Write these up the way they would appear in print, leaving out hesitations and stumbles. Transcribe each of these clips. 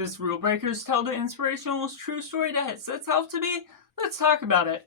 Does Rule Breakers tell the inspirational true story that it sets out to be? Let's talk about it.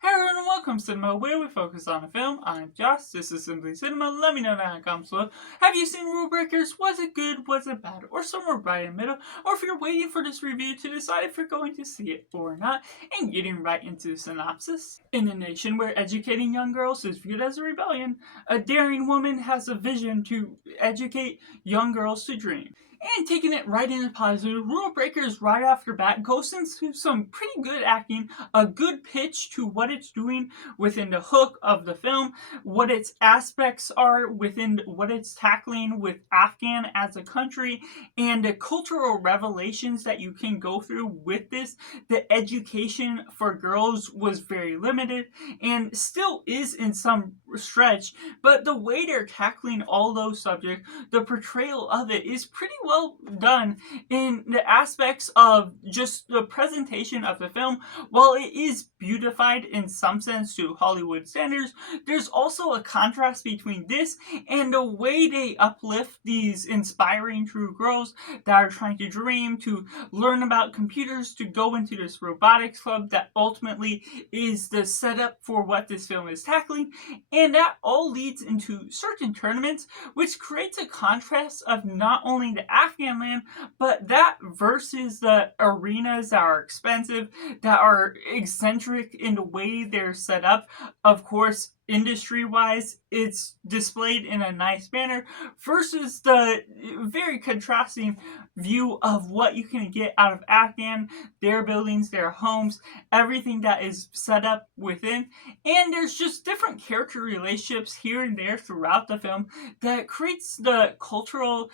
Hey everyone, welcome to Cinema, where we focus on a film. I'm Josh, this is Simply Cinema. Let me know down in the comments below. Have you seen Rule Breakers? Was it good? Was it bad? Or somewhere right in the middle? Or if you're waiting for this review to decide if you're going to see it or not, and getting right into the synopsis. In a nation where educating young girls is viewed as a rebellion, a daring woman has a vision to educate young girls to dream. And taking it right into positive, Rule Breakers right after bat goes into some pretty good acting, a good pitch to what it's doing within the hook of the film, what its aspects are within what it's tackling with Afghan as a country, and the cultural revelations that you can go through with this. The education for girls was very limited and still is in some stretch, but the way they're tackling all those subjects, the portrayal of it is pretty well done in the aspects of just the presentation of the film. While it is beautified in some sense to Hollywood standards, there's also a contrast between this and the way they uplift these inspiring true girls that are trying to dream, to learn about computers, to go into this robotics club that ultimately is the setup for what this film is tackling. And that all leads into certain tournaments, which creates a contrast of not only the Afghan land, but that versus the arenas that are expensive, that are eccentric in the way they're set up. Of course, industry-wise, it's displayed in a nice manner versus the very contrasting view of what you can get out of Afghan, their buildings, their homes, everything that is set up within. And there's just different character relationships here and there throughout the film that creates the cultural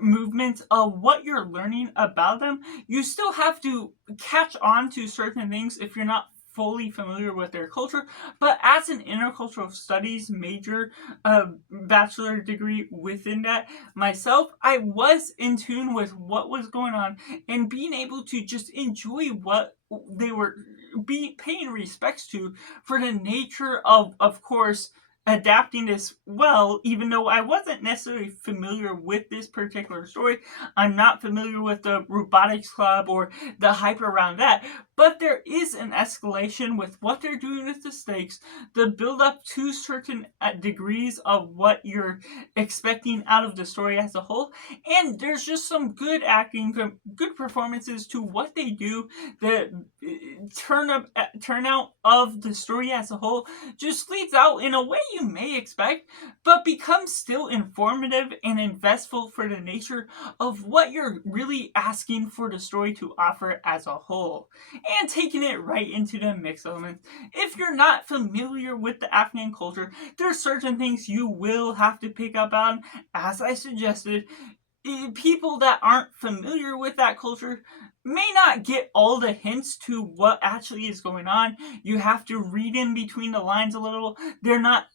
movement of what you're learning about them. You still have to catch on to certain things if you're not fully familiar with their culture, but as an intercultural studies major, bachelor degree within that myself, I was in tune with what was going on and being able to just enjoy what they were paying respects to for the nature of course, adapting this well, even though I wasn't necessarily familiar with this particular story. I'm not familiar with the robotics club or the hype around that, but there is an escalation with what they're doing with the stakes, the build up to certain degrees of what you're expecting out of the story as a whole. And there's just some good acting, good performances to what they do. The turnout of the story as a whole just leads out in a way you may expect, but becomes still informative and investful for the nature of what you're really asking for the story to offer as a whole. And taking it right into the mix elements. If you're not familiar with the Afghan culture, there are certain things you will have to pick up on, as I suggested. People that aren't familiar with that culture may not get all the hints to what actually is going on. You have to read in between the lines a little. They're not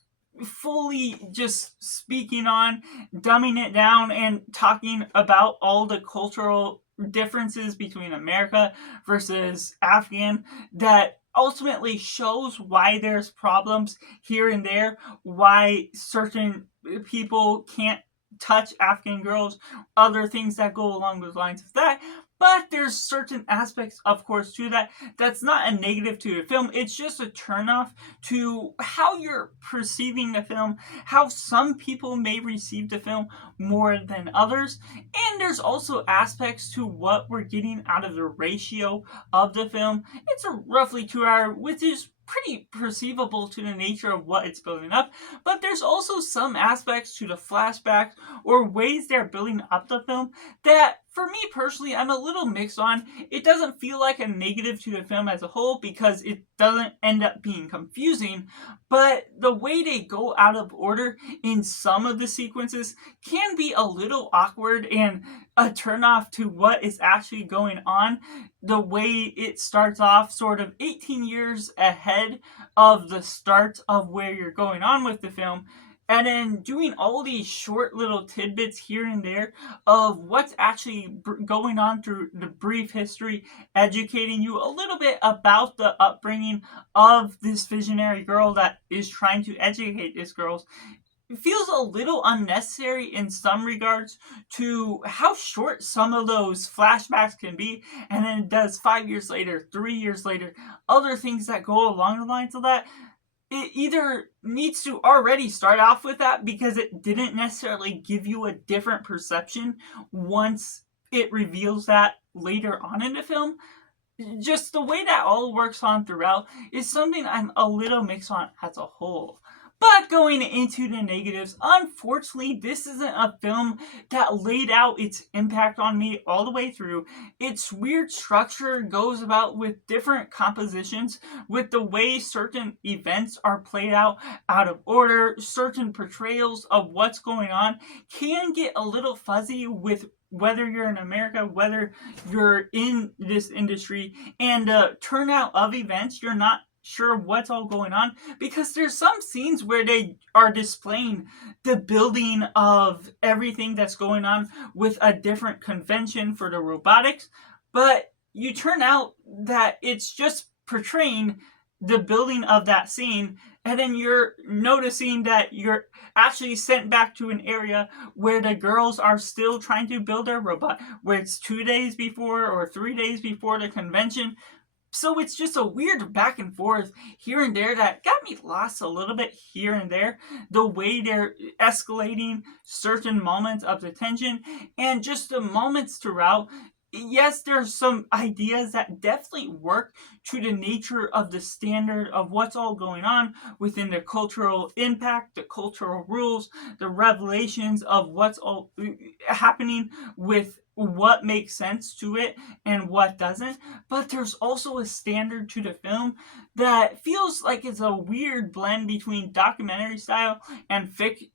fully just speaking on, dumbing it down and talking about all the cultural differences between America versus Afghan that ultimately shows why there's problems here and there, why certain people can't touch Afghan girls, other things that go along those lines of that. But there's certain aspects, of course, to that that's not a negative to the film. It's just a turnoff to how you're perceiving the film, how some people may receive the film more than others. And there's also aspects to what we're getting out of the ratio of the film. It's a roughly 2 hour, which is pretty perceivable to the nature of what it's building up, but there's also some aspects to the flashbacks or ways they're building up the film that, for me personally, I'm a little mixed on. It doesn't feel like a negative to the film as a whole because it doesn't end up being confusing, but the way they go out of order in some of the sequences can be a little awkward and a turnoff to what is actually going on. The way it starts off sort of 18 years ahead of the start of where you're going on with the film, and then doing all these short little tidbits here and there of what's actually going on through the brief history, educating you a little bit about the upbringing of this visionary girl that is trying to educate these girls. feels a little unnecessary in some regards to how short some of those flashbacks can be, and then it does 5 years later, 3 years later, other things that go along the lines of that. It either needs to already start off with that because it didn't necessarily give you a different perception once it reveals that later on in the film. Just the way that all works on throughout is something I'm a little mixed on as a whole. But going into the negatives, unfortunately, this isn't a film that laid out its impact on me all the way through. Its weird structure goes about with different compositions, with the way certain events are played out of order, certain portrayals of what's going on can get a little fuzzy with whether you're in America, whether you're in this industry, and the turnout of events, you're not sure what's all going on because there's some scenes where they are displaying the building of everything that's going on with a different convention for the robotics, but you turn out that it's just portraying the building of that scene, and then you're noticing that you're actually sent back to an area where the girls are still trying to build their robot, where it's 2 days before or 3 days before the convention. So it's just a weird back and forth here and there that got me lost a little bit here and there. The way they're escalating certain moments of the tension and just the moments throughout. Yes, there's some ideas that definitely work to the nature of the standard of what's all going on within the cultural impact, the cultural rules, the revelations of what's all happening with what makes sense to it and what doesn't. But there's also a standard to the film that feels like it's a weird blend between documentary style and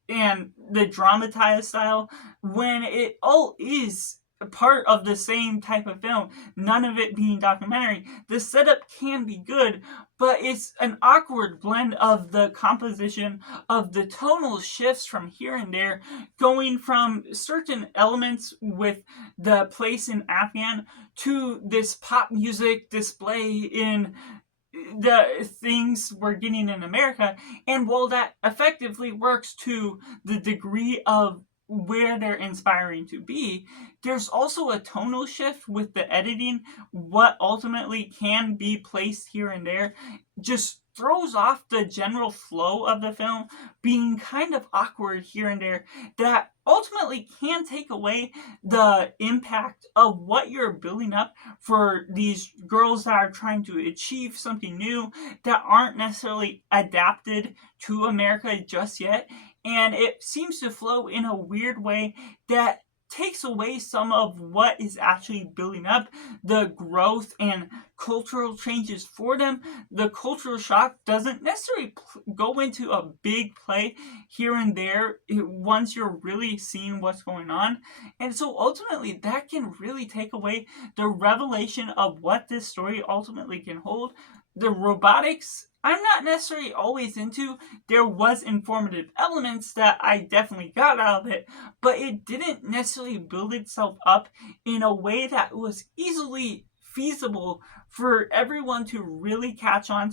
and the dramatized style when it all is part of the same type of film, none of it being documentary. The setup can be good, but it's an awkward blend of the composition, of the tonal shifts from here and there, going from certain elements with the place in Afghan to this pop music display in the things we're getting in America. And while that effectively works to the degree of where they're inspiring to be, there's also a tonal shift with the editing. What ultimately can be placed here and there just throws off the general flow of the film, being kind of awkward here and there, that ultimately can take away the impact of what you're building up for these girls that are trying to achieve something new that aren't necessarily adapted to America just yet. And it seems to flow in a weird way that takes away some of what is actually building up the growth and cultural changes for them. The cultural shock doesn't necessarily go into a big play here and there once you're really seeing what's going on. And so ultimately, that can really take away the revelation of what this story ultimately can hold. The robotics, I'm not necessarily always into. There was informative elements that I definitely got out of it, but it didn't necessarily build itself up in a way that was easily feasible for everyone to really catch on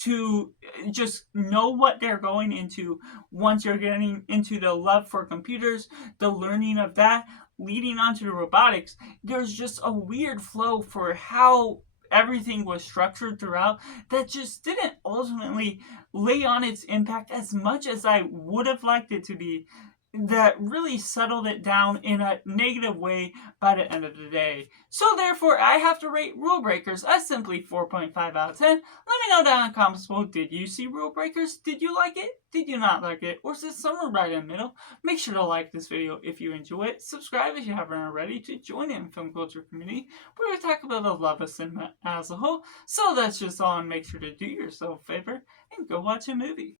to just know what they're going into once you're getting into the love for computers, the learning of that, leading on to the robotics. There's just a weird flow for how everything was structured throughout that just didn't ultimately lay on its impact as much as I would have liked it to be. That really settled it down in a negative way by the end of the day. So therefore, I have to rate Rule Breakers as simply 4.5 out of 10. Let me know down in the comments below, did you see Rule Breakers? Did you like it? Did you not like it? Or is it somewhere right in the middle? Make sure to like this video if you enjoy it. Subscribe if you haven't already to join in the film culture community where we talk about the love of cinema as a whole. So that's just all, and make sure to do yourself a favor and go watch a movie.